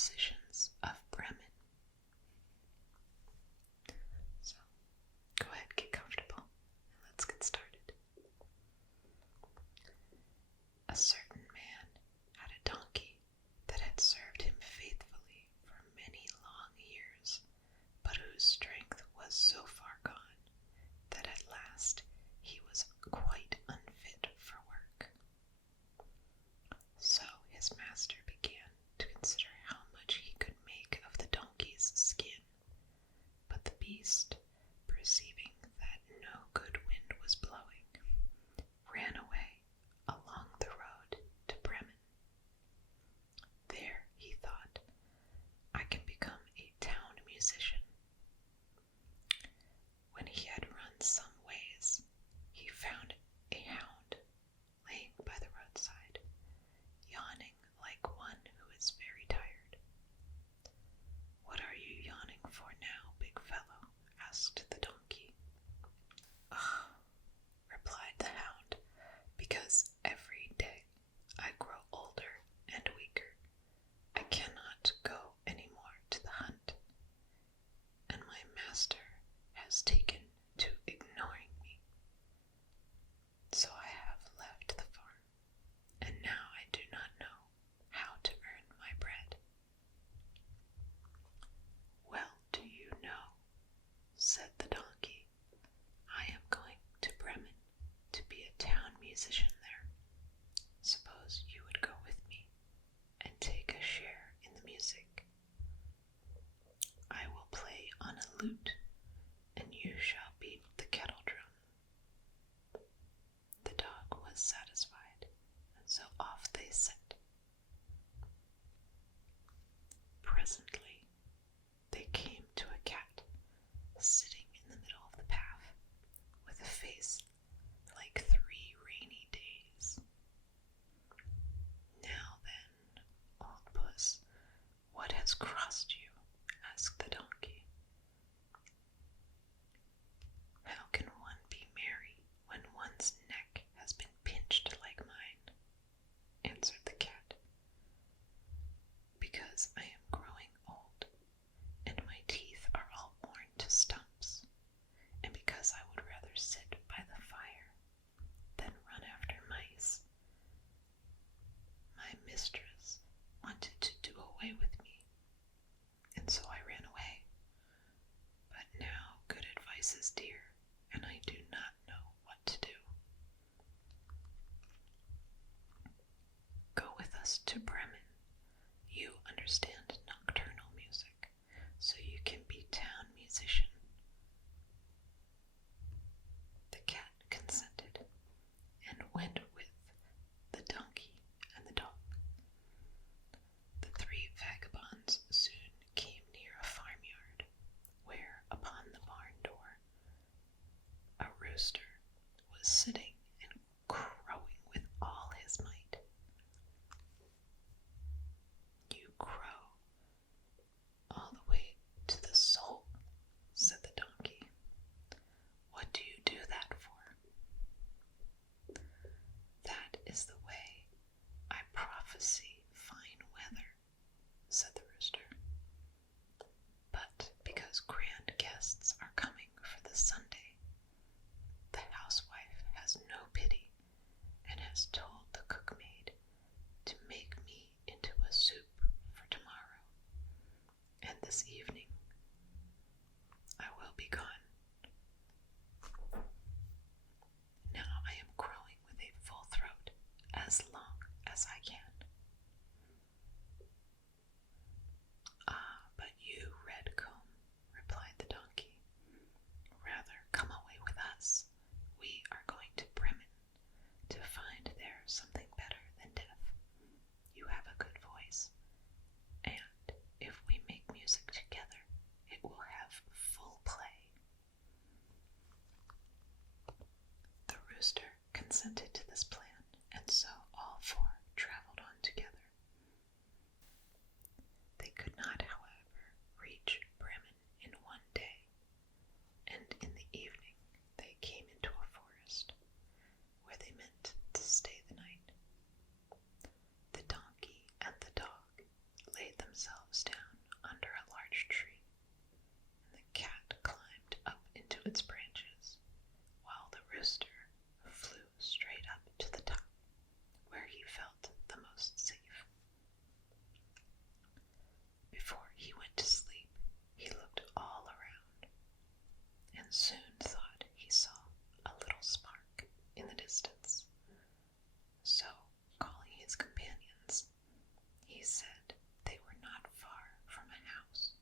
Musicians of Bremen. So, go ahead, get comfortable, and let's get started. A certain man had a donkey that had served him faithfully for many long years, but whose strength was so far gone that at last he was quite unfit for work. So his master began to consider how much he could make of the donkey's skin, but the beast, perceiving that no good wind was blowing, ran away along the road to Bremen. There, he thought, I can become a town musician. When he had run some ways, he found a hound laying by the roadside, yawning like one who is very tired. "What are you yawning for now, big fellow?" asked the donkey. "Ah," replied the hound, "because every day I grow older and weaker. I cannot go any more to the hunt, and my master has taken to ignoring me. So I have left the farm, and now I do not know how to earn my bread." "Well, do you know," said the donkey, "I am going to Bremen to be a town musician there. Suppose you would go with me and take a share in the music. I will play on a lute, and you shall beat the kettle drum." The dog was satisfied, and so off they set. Presently they came to a cat sitting in the middle of the path, with a face like 3 rainy days. "Now then, old puss, what has crossed you?" asked the donkey. "How can one be merry when one's neck has been pinched like mine?" answered the cat. "Because I am growing old and soon thought he saw a little spark in the distance. So, calling his companions, he said they were not far from a house,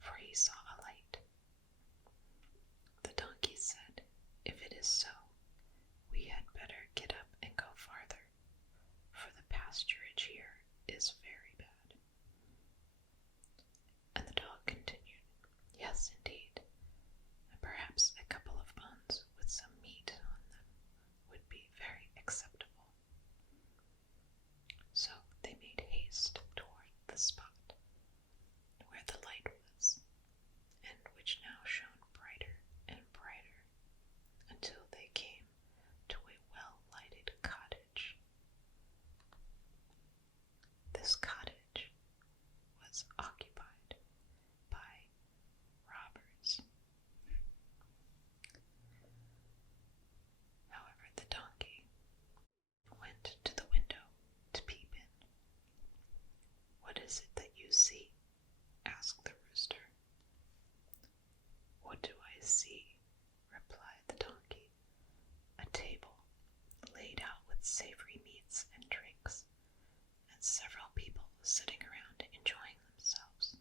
for he saw a light. The donkey said, "If it is so, we had better get up and go farther, for the pasturage here is very bad." And the dog continued, "Yes, indeed, and perhaps a couple of bones with some meat on them would be very acceptable." So they made haste toward the spot where the light was, and which now shone brighter and brighter until they came to a well-lighted cottage. This cottage was occupied by robbers. However, the donkey went to the window to peep in. "What is it that you see?" asked the rooster. "What do I see?" replied the donkey. "A table laid out with savory meats and drinks, and several people sitting around enjoying themselves."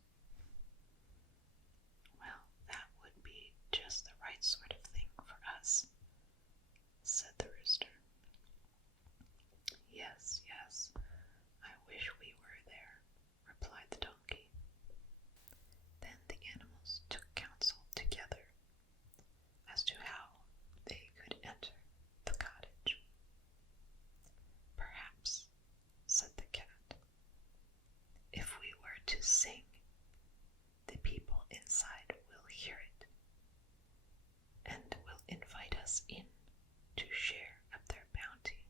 "Well, that would be just the right sort of thing for us," said the rooster. "Yes, yes, I wish we were there," replied the donkey. Then the animals took counsel together as to how they could enter the cottage. "Perhaps," said the cat, "if we were to sing, the people inside will hear it, and will invite us in to share of their bounty."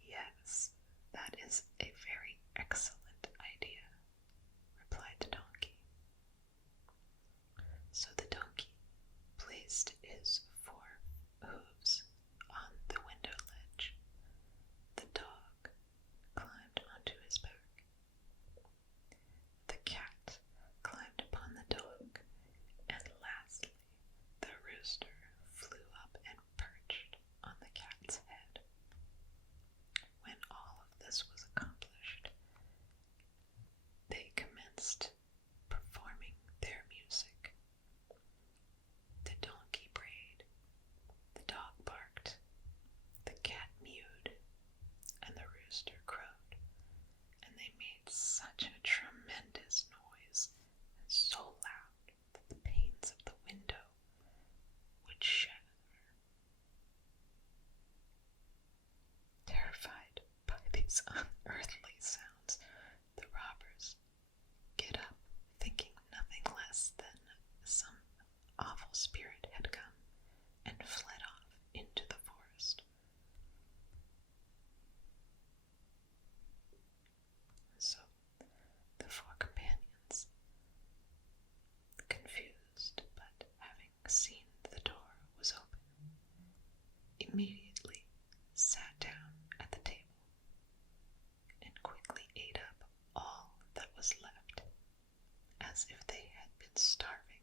"Yes, that is a very excellent idea," replied the donkey. So the donkey placed his 4 hooves on the window ledge. The dog climbed onto his back. The cat climbed upon the dog, and lastly the rooster flew up and perched on the cat's head. When all of this was accomplished, they commenced performing their music. The donkey brayed, the dog barked, the cat mewed, and the rooster crowed, and they made such a tremendous noise and so loud that the panes of the window would shatter. Terrified by these unearthly sounds, the robbers get up, thinking nothing less than some awful spirit had come, and fled off into the forest. So the 4 companions, confused, but having seen the door was open, immediately sat down at the table and quickly ate up all that was left, as if they had been starving.